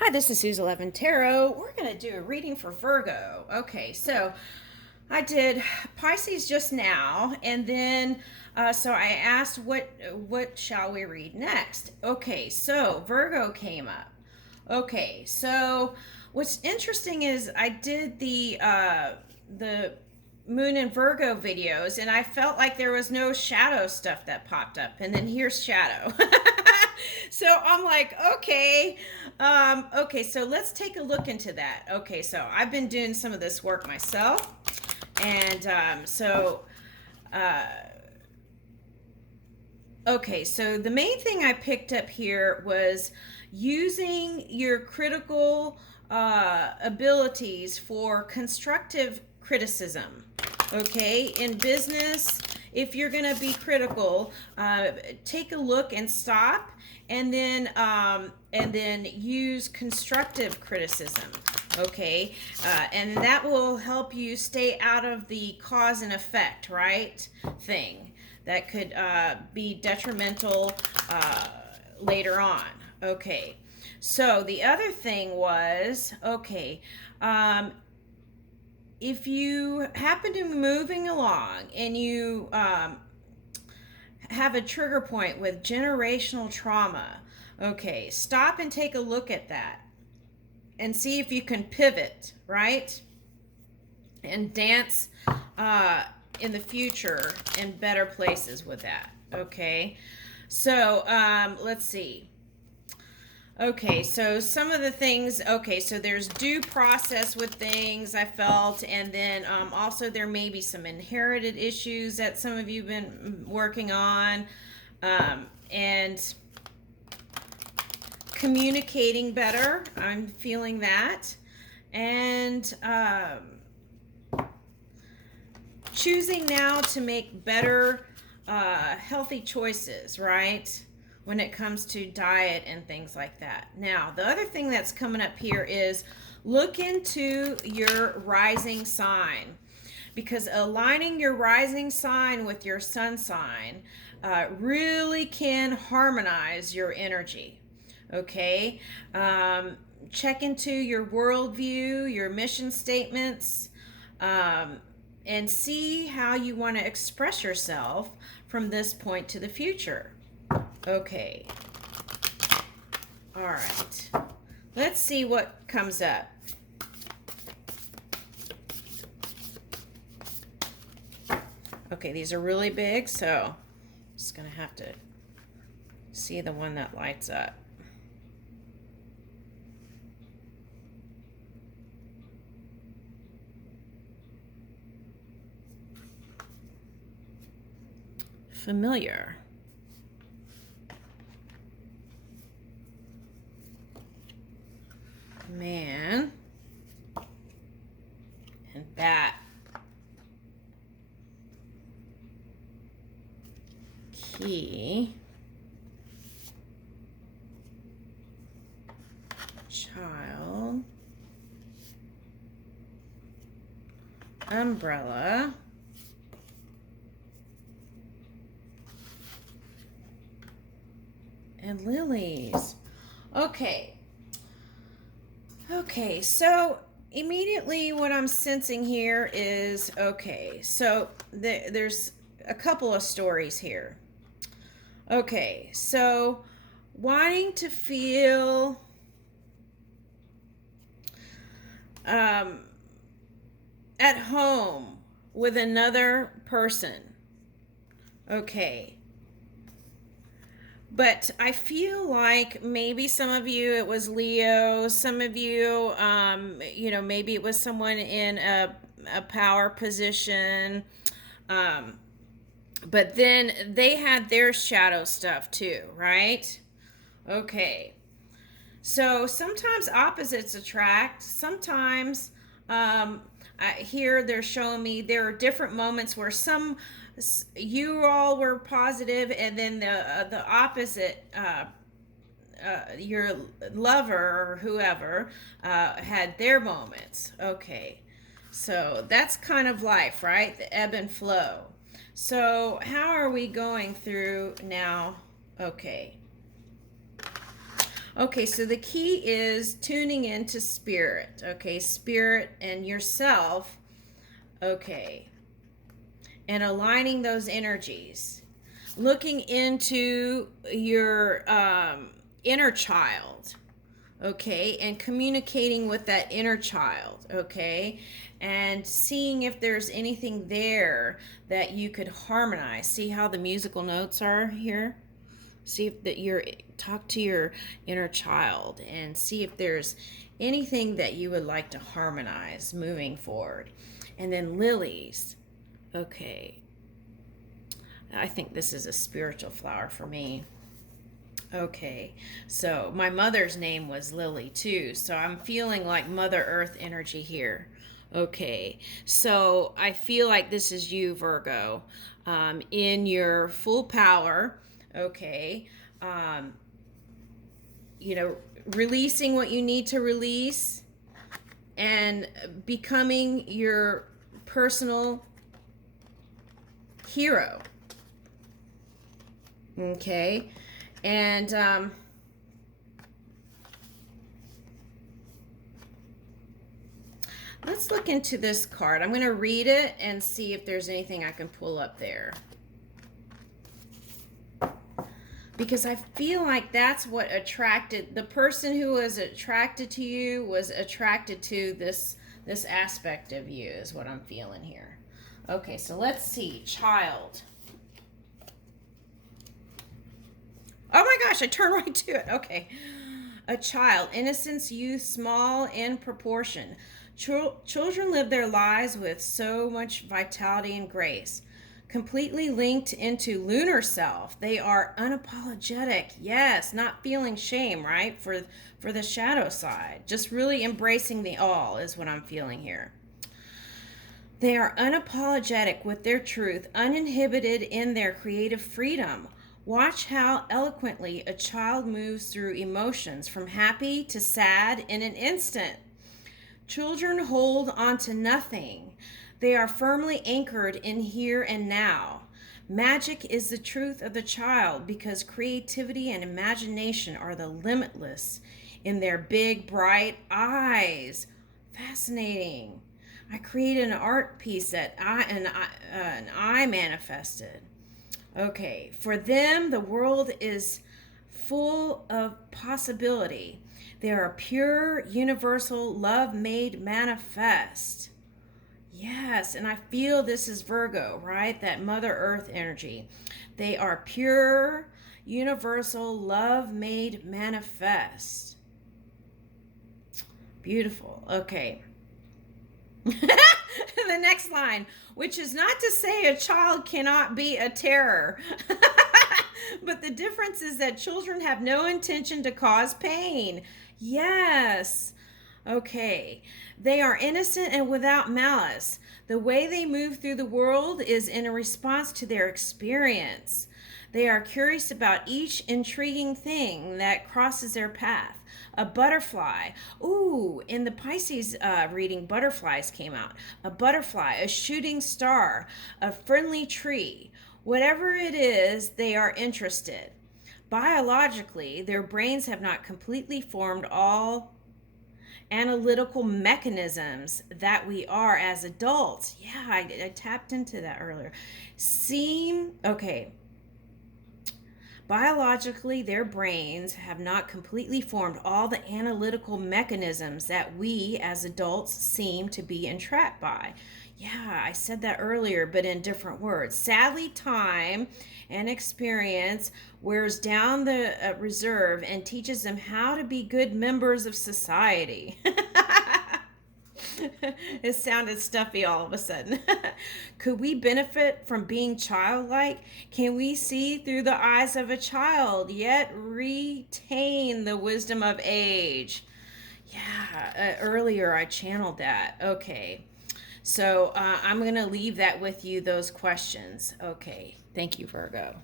Hi, this is Suze 11 Tarot. We're going to do a reading for Virgo. Okay, so I did Pisces just now, and then so I asked what shall we read next? Okay, so Virgo came up. Okay, so what's interesting is I did the Moon and Virgo videos, and I felt like there was no shadow stuff that popped up, and then here's shadow. So I'm like, okay, so let's take a look into that. Okay, so I've been doing some of this work myself, and uh, okay, so the main thing I picked up here was using your critical abilities for constructive criticism. Okay, in business, if you're going to be critical, take a look and stop, and then use constructive criticism. Okay, and that will help you stay out of the cause and effect, right? Thing that could be detrimental later on. Okay, so the other thing was if you happen to be moving along and you have a trigger point with generational trauma, okay, stop and take a look at that and see if you can pivot, right? And dance in the future in better places with that. Okay, so let's see. Okay, so some of the things, okay, so there's due process with things I felt, and then also there may be some inherited issues that some of you have been working on, and communicating better. I'm feeling that. And choosing now to make better, healthy choices, right? When it comes to diet and things like that. Now, the other thing that's coming up here is look into your rising sign, because aligning your rising sign with your sun sign really can harmonize your energy. Okay, check into your worldview, your mission statements, and see how you want to express yourself from this point to the future. Okay. All right. Let's see what comes up. Okay, these are really big, so I'm just going to have to see the one that lights up. Familiar. Man and bat. Key. Child. Umbrella. And lilies. Okay. Okay, so immediately what I'm sensing here is, okay, so there's a couple of stories here. Okay, so wanting to feel at home with another person. Okay. But I feel like maybe some of you it was Leo, some of you, maybe it was someone in a power position. But then they had their shadow stuff too, right? Okay. So sometimes opposites attract. Sometimes here they're showing me there are different moments where you all were positive, and then the opposite, your lover or whoever, had their moments. Okay, so that's kind of life, right? The ebb and flow. So how are we going through now? Okay. Okay, so the key is tuning into spirit. Okay, spirit and yourself. Okay, and aligning those energies. Looking into your inner child. Okay, and communicating with that inner child. Okay, and seeing if there's anything there that you could harmonize. See how the musical notes are here? See if that you're talk to your inner child and see if there's anything that you would like to harmonize moving forward. And then lilies. Okay, I think this is a spiritual flower for me. Okay, so my mother's name was Lily too, so I'm feeling like Mother Earth energy here. Okay, so I feel like this is you, Virgo, in your full power. Okay, um, you know, releasing what you need to release and becoming your personal hero. Okay, and let's look into this card. I'm going to read it and see if there's anything I can pull up there. Because I feel like that's what attracted, the person who was attracted to you was attracted to this aspect of you is what I'm feeling here. Okay, so let's see. Child. Oh my gosh, I turned right to it. Okay. A child, innocence, youth, small in proportion. Children live their lives with so much vitality and grace. Completely linked into lunar self. They are unapologetic. Yes, not feeling shame, right? For the shadow side. Just really embracing the all is what I'm feeling here. They are unapologetic with their truth, uninhibited in their creative freedom. Watch how eloquently a child moves through emotions from happy to sad in an instant. Children hold on to nothing. They are firmly anchored in here and now. Magic is the truth of the child because creativity and imagination are the limitless in their big, bright eyes. Fascinating. I created an art piece that an eye manifested. Okay, for them, the world is full of possibility. They are pure, universal, love made manifest. Yes, and I feel this is Virgo, right? That Mother Earth energy. They are pure, universal, love made manifest. Beautiful. Okay. The next line, which is not to say a child cannot be a terror, but the difference is that children have no intention to cause pain. Yes. Okay. They are innocent and without malice. The way they move through the world is in a response to their experience. They are curious about each intriguing thing that crosses their path. A butterfly. Ooh, in the Pisces reading, butterflies came out. A butterfly, a shooting star, a friendly tree. Whatever it is, they are interested. Biologically, their brains have not completely formed all analytical mechanisms that we are as adults. Yeah, I tapped into that earlier. Okay. Biologically, their brains have not completely formed all the analytical mechanisms that we as adults seem to be entrapped by. Yeah, I said that earlier, but in different words. Sadly, time and experience wears down the reserve and teaches them how to be good members of society. It sounded stuffy all of a sudden. Could we benefit from being childlike? Can we see through the eyes of a child, yet retain the wisdom of age? Yeah, earlier I channeled that. Okay. So I'm going to leave that with you, those questions. Okay. Thank you, Virgo.